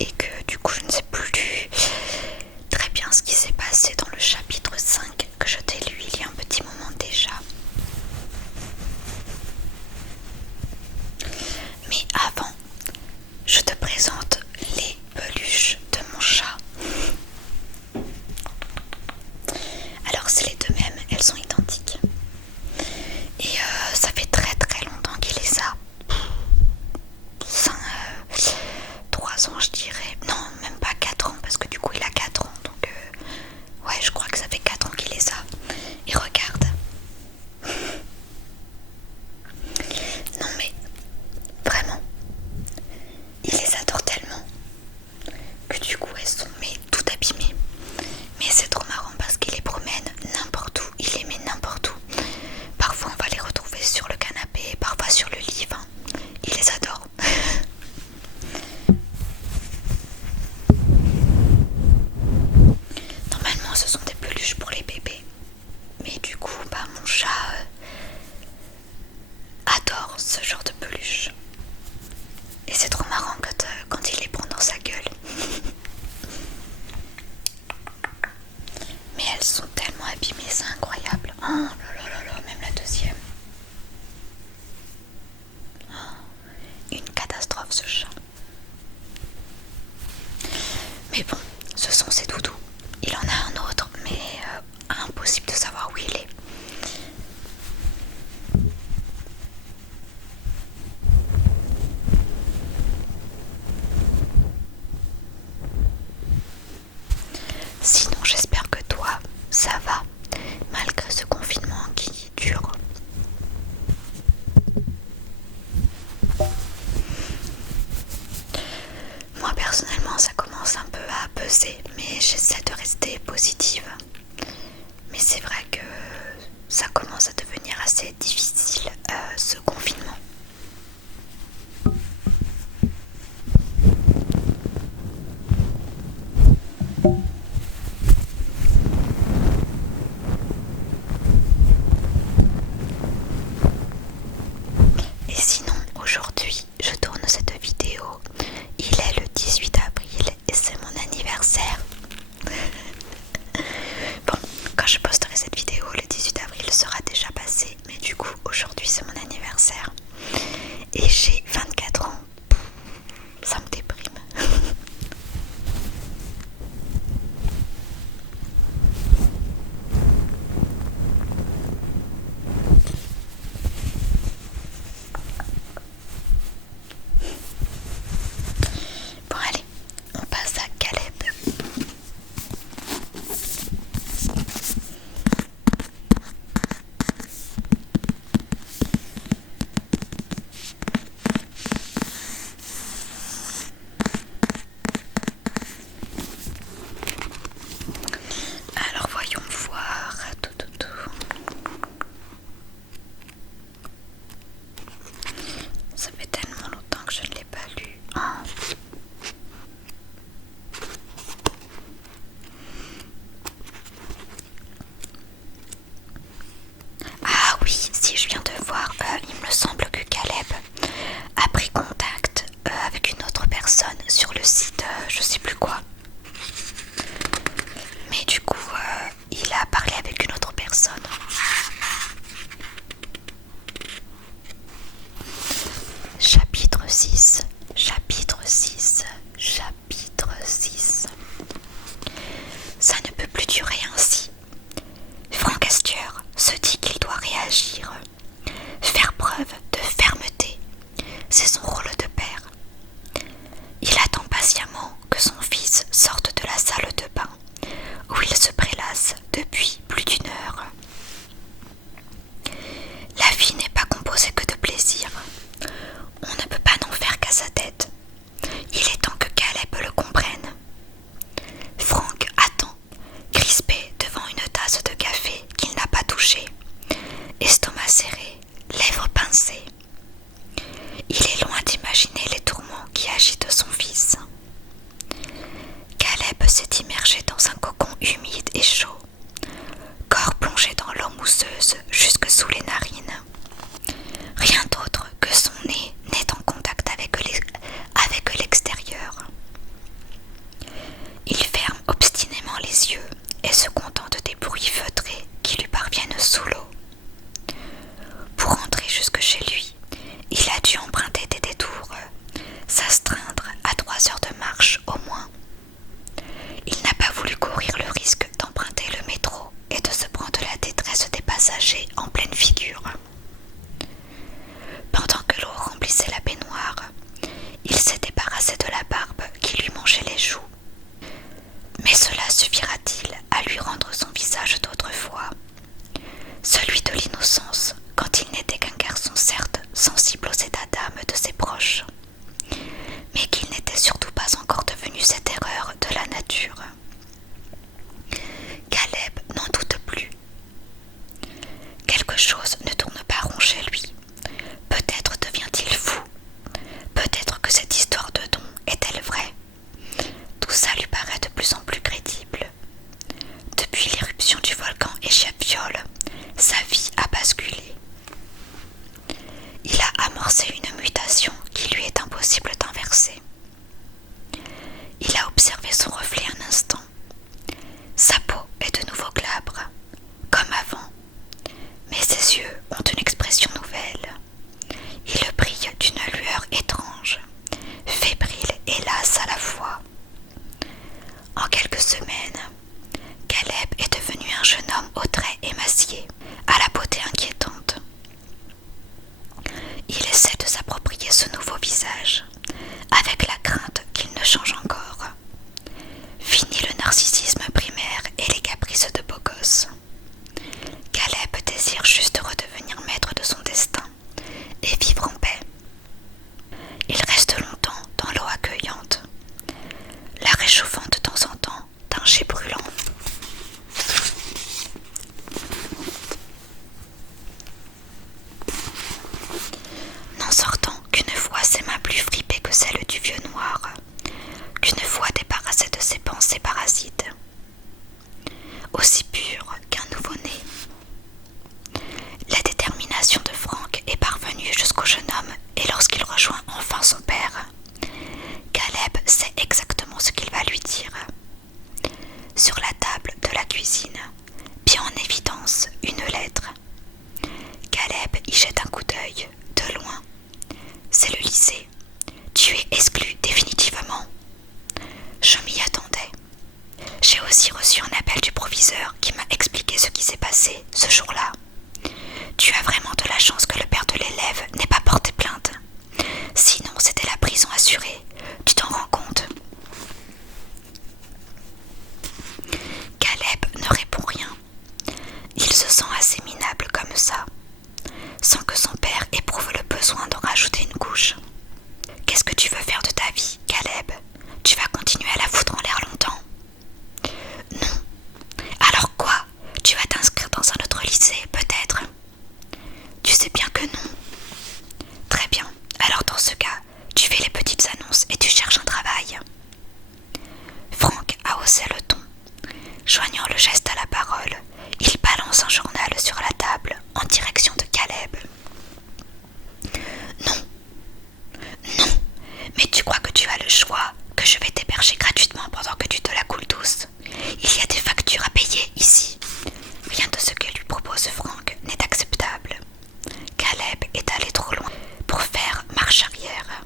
et que du coup je ne sais plus très bien ce qui s'est passé dans le chapitre 5 que je t'ai lu il y a un petit moment déjà. Mais avant, je te présente les peluches de mon chat. Alors c'est les deux mêmes, elles sont identiques. Et ça fait très très longtemps qu'il les a. 3 ans je dirais. Non, même pas 4 ans parce que du coup il a 4 ans. Donc ouais, je crois que ça fait 4 ans qu'il les a. Et regarde. Non mais vraiment, il les adore tellement que du coup elles sont mais tout abîmées. Mais c'est trop marrant parce qu'il les promène n'importe où, il les met n'importe où. Parfois on va les retrouver sur le canapé, parfois sur le lit, hein. Il les adore. Normalement ce sont des peluches pour les bébés. Mais du coup mon chat adore ce genre de peluche. Et c'est trop marrant quand il les prend dans sa gueule. Mais elles sont tellement abîmées, c'est incroyable. Oh là là là là, même la deuxième. Oh, une catastrophe ce chat. Mais bon, ce sont ses doudous. Il en a un autre, mais impossible de savoir où il est. Sinon, j'espère que toi, ça va, malgré ce confinement qui dure. Moi, personnellement, ça commence un peu à peser, mais j'essaie de rester positive. Mais c'est vrai que ça commence à devenir assez difficile, ce confinement. Et sinon, aujourd'hui, je tourne cette vidéo. Il est le 18 avril et c'est mon anniversaire. Bon, quand je posterai cette vidéo, le 18 avril sera déjà passé. Mais du coup, aujourd'hui, c'est mon anniversaire. Et j'ai 24 ans. Ça me déprime. Bon allez, on passe à Caleb. Alors voyons voir. Ça fait tellement longtemps que je ne l'ai pas lu. Oh. Ah oui, si je viens de voir, il me semble que Caleb a pris contact avec une autre personne sur le site, je sais plus quoi. Mais du coup, il a parlé avec une autre personne. Chapitre 6, chapitre 6, chapitre 6. Ça ne peut plus durer ainsi. Frank Astier se dit qu'il doit réagir, faire preuve de fermeté. C'est son rôle de père. Il attend patiemment que son fils sorte de la salle de bain où il se prélasse depuis plus d'1 heure. La vie n'est pas composée que de plaisir. On ne peut pas n'en faire qu'à sa tête. Il est temps que Caleb le comprenne. Frank attend, crispé devant une tasse de café qu'il n'a pas touchée, estomac serré, lèvres pincées. Il est loin d'imaginer les tourments qui agitent son fils. Caleb s'est immergé dans un cocon humide et chaud, corps plongé dans l'eau mousseuse jusque sous les narines. Rien d'autre que son nez n'est en contact avec l'extérieur. réchauffant de temps en temps d'un jet brûlant. N'en sortant qu'une fois ses mains plus fripées que celles du vieux noir, qu'une fois débarrassé de ses pensées parasites, aussi pur qu'un nouveau-né. La détermination de Franck est parvenue jusqu'au jeune homme et lorsqu'il rejoint enfin son père, Caleb sait exactement ce qu'il va lui dire. Sur la table de la cuisine, bien en évidence, une lettre. Caleb y jette un coup d'œil, de loin. C'est le lycée. Tu es exclu définitivement. Je m'y attendais. J'ai aussi reçu un appel du proviseur qui m'a expliqué ce qui s'est passé ce jour-là. Tu as vraiment de la chance que le père de l'élève n'ait pas porté plainte. Sinon, c'était la prison assurée. Tu t'en rends compte? Caleb ne répond rien. Il se sent assez minable comme ça, sans que son père éprouve le besoin d'en rajouter une couche. Qu'est-ce que tu veux faire de ta vie, Caleb? Tu vas continuer à la foutre en l'air longtemps? Non. Alors quoi? Tu vas t'inscrire dans un autre lycée, peut-être? Tu sais bien que non. Très bien. Alors dans ce cas, tu fais les petites annonces et tu cherches un travail. Franck a haussé le ton. Joignant le geste à la parole, il balance un journal sur la table en direction de Caleb. Non. Non. Mais tu crois que tu as le choix, que je vais t'héberger gratuitement pendant que tu te la coules douce? Il y a des factures à payer ici. Rien de ce que lui propose Franck n'est acceptable. Caleb est allé trop loin pour faire marche arrière.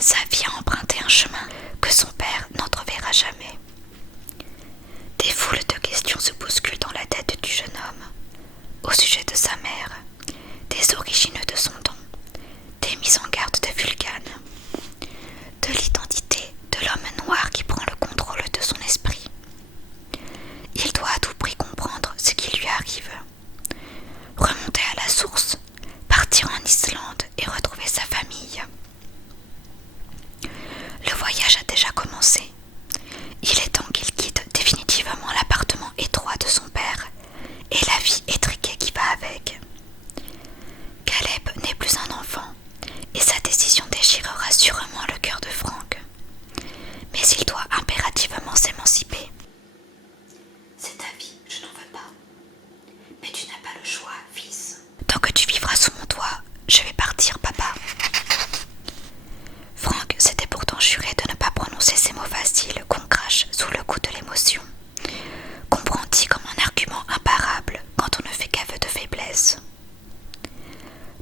Sa vie a emprunté un chemin que son père n'entreverra jamais. Des foules de questions se bousculent dans la tête du jeune homme, au sujet de sa mère, des originaux de son don, des mises en garde de Vulcane, de l'identité de l'homme noir qui prend le contrôle de son esprit. Il doit à tout prix comprendre ce qui lui arrive, remonter à la source, partir en Islande et retrouver sa famille. Le voyage a déjà commencé. Il est temps qu'il quitte définitivement l'appartement étroit de son père et la vie étriquée qui va avec. Caleb n'est plus un enfant et sa décision déchirera sûrement le cœur de Franck. Mais il doit impérativement s'émanciper. C'est ta vie, je n'en veux pas. Mais tu n'as pas le choix, fils. Tant que tu vivras sous mon toit, je vais partir, papa. Franck s'était pourtant juré de ne pas prononcer ces mots faciles qu'on crache sous le coup de l'émotion, qu'on brandit comme un argument imparable quand on ne fait qu'aveu de faiblesse.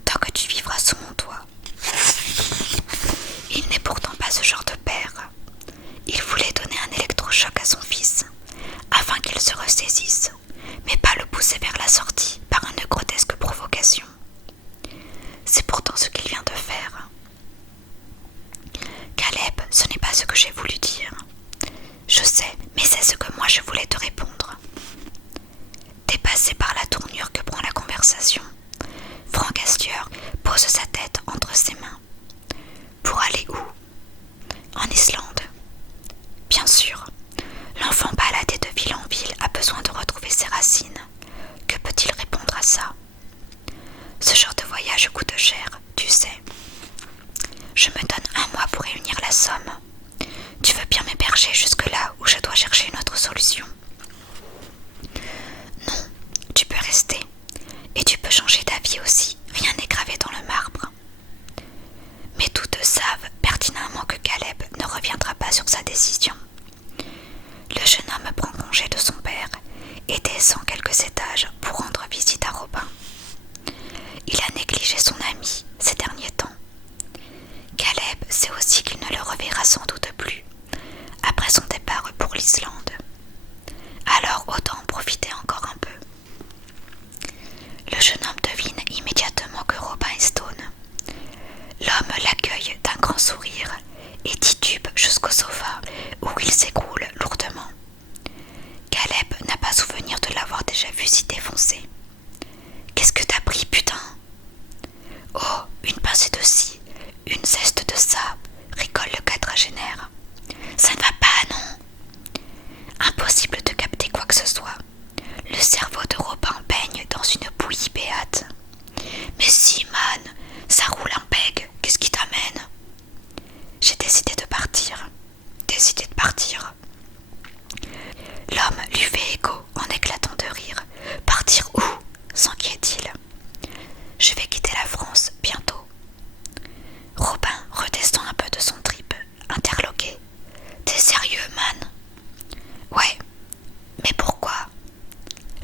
Tant que tu vivras sous mon toit. Il n'est pourtant pas ce genre de père. Il voulait donner un électrochoc à son fils, afin qu'il se ressaisisse, mais pas le pousser vers la sortie par une grotesque provocation. C'est pourtant ce qu'il vient de faire. Caleb, ce n'est pas ce que j'ai voulu dire. Je sais, mais c'est ce que moi je voulais te répondre. Dépassé par la tournure que prend la conversation, Franck Astier pose sa tête entre ses mains. Pour aller où? En Islande. Bien sûr, l'enfant baladé de ville en ville a besoin de retrouver ses racines. Que peut-il répondre à ça? Ce genre de voyage coûte cher, tu sais. Je me donne un mois pour réunir la somme. Tu veux bien m'héberger jusque-là où je dois chercher une autre solution? Non, tu peux rester. Et tu peux changer d'avis aussi, rien n'est gravé dans le marbre. Mais tous deux savent pertinemment que Caleb ne reviendra pas sur sa décision. Le jeune homme prend congé de son père et descend quelques étages pour rendre visite à Robin. Il a négligé son ami ces derniers temps. Caleb sait aussi qu'il ne le reverra sans doute plus, après son départ pour l'Islande. Alors autant en profiter encore un peu. Le jeune homme devine immédiatement que Robin est stone. L'homme l'accueille d'un grand sourire et titube jusqu'au sofa où il s'écroule lourdement. Caleb s'enquiert-il. Je vais quitter la France bientôt. Robin redescend un peu de son trip, interloqué. T'es sérieux, man? Ouais, mais pourquoi?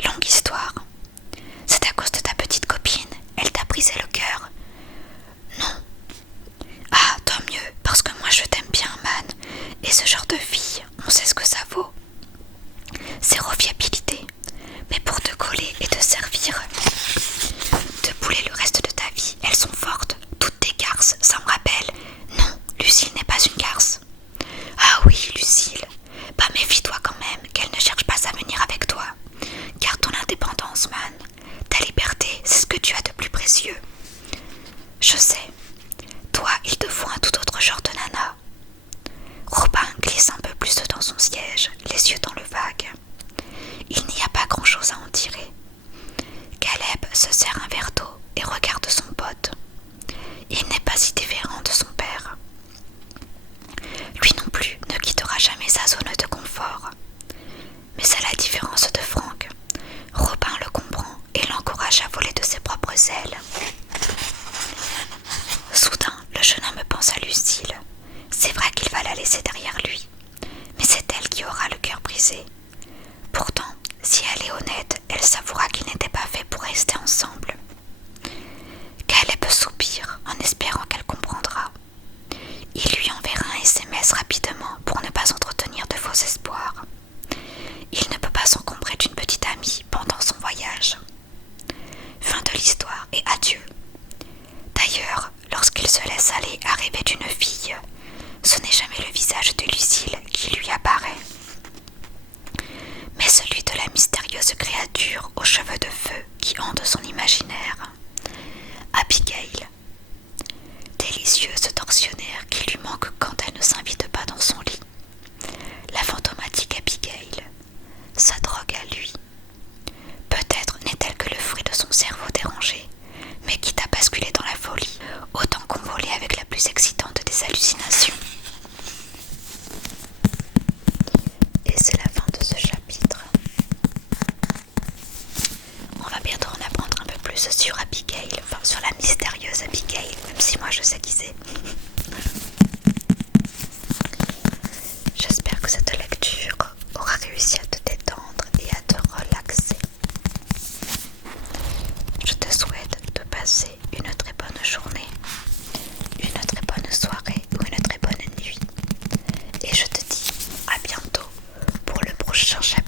Longue histoire. C'est à cause de ta petite copine, elle t'a brisé le cœur. Non. Ah, tant mieux, parce que moi je t'aime bien, man. Et ce genre de fille, on sait ce que ça vaut. Zéro fiabilité. Mais pour te coller et te servir, te bouler le reste de ta vie, elles sont fortes. Toutes tes garces, ça me rappelle. Non, Lucille n'est pas une garce. Ah oui, Lucille. Bah méfie-toi quand même, qu'elle ne cherche pas à venir avec toi. Garde ton indépendance, man. Ta liberté, c'est ce que tu as de plus précieux. Je sais. Toi, il te faut un tout autre genre de nana. Robin glisse un peu plus dans son siège, les yeux dans le vague. Il n'y a pas grand-chose à en tirer. Caleb se sert un verre d'eau et regarde son pote. Il n'est pas si différent de son père. Lui non plus ne quittera jamais sa zone de confort. Mais à la différence de Frank, Robin le comprend et l'encourage à voler de ses propres ailes. Soudain, le jeune homme pense à Lucille. C'est vrai qu'il va la laisser derrière lui, mais c'est elle qui aura le cœur brisé. Pourtant, si elle est honnête, elle s'avouera qu'ils n'étaient pas faits pour rester ensemble. Caleb soupire en espérant qu'elle comprendra. Il lui enverra un SMS rapidement pour ne pas entretenir de faux espoirs. Il ne peut pas s'encombrer d'une petite amie pendant son voyage. Fin de l'histoire et adieu. D'ailleurs, lorsqu'il se laisse aller à rêver d'une fille, ce n'est jamais le visage de Lucille qui lui apparaît, mais celui de la mystérieuse créature aux cheveux de feu qui hante son imaginaire. Abigail. Délicieuse tortionnaire qui lui manque quand elle ne s'invite pas dans son lit. La fantomatique Abigail. Sa drogue à lui. Peut-être n'est-elle que le fruit de son cerveau dérangé, mais quitte à basculer dans la folie, autant convoler avec la plus excitante des hallucinations. Et c'est la fin de ce chapitre. On va bientôt en apprendre un peu plus sur Abigail, enfin sur la mystérieuse Abigail, même si moi je sais qui c'est. J'espère que cette lecture aura réussi à te détendre et à te relaxer. Je te souhaite de passer une très bonne journée, une très bonne soirée ou une très bonne nuit. Et je te dis à bientôt pour le prochain chapitre.